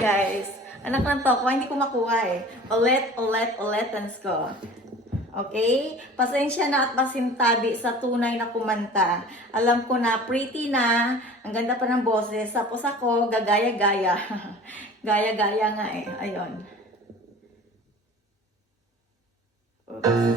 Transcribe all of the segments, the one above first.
guys. Anak ng toko, hindi ko makuha eh. Ulit, ko. Okay? Pasensya na at pasintabi sa tunay na kumanta. Alam ko na, pretty na. Ang ganda pa ng boses. Tapos ako, gagaya-gaya. Gaya-gaya nga eh. Ayun. Oops.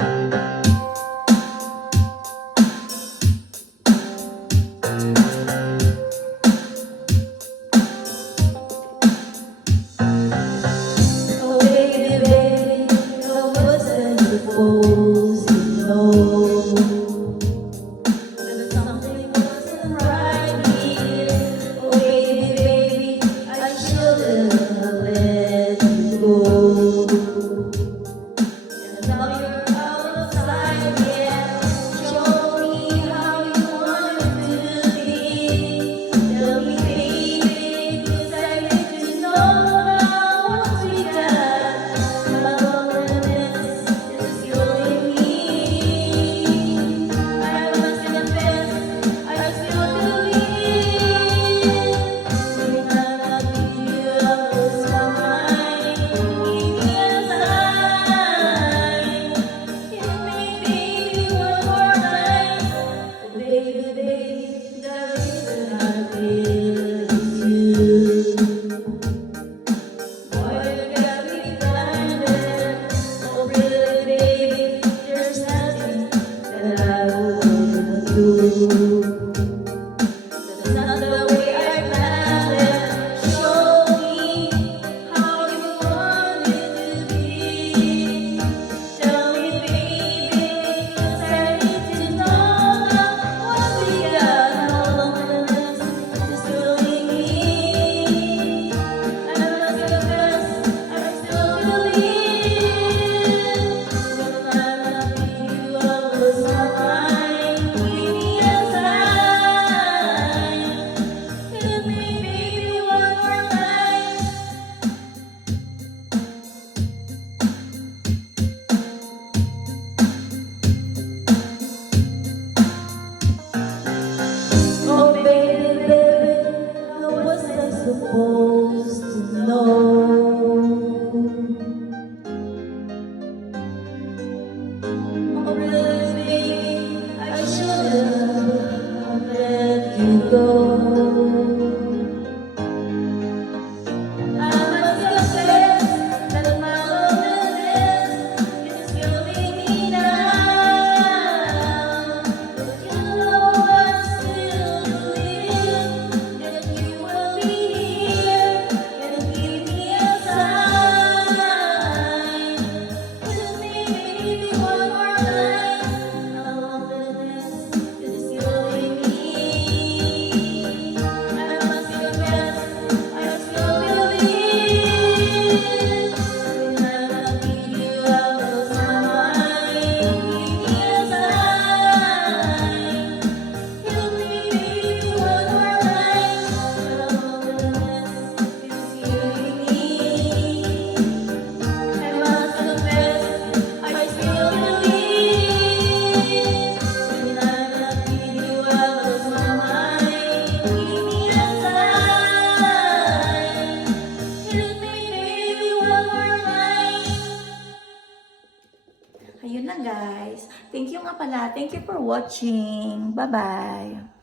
Supposed to know. Oh, really, I should have let you go. Ayun lang guys. Thank you nga pala. Thank you for watching. Bye-bye.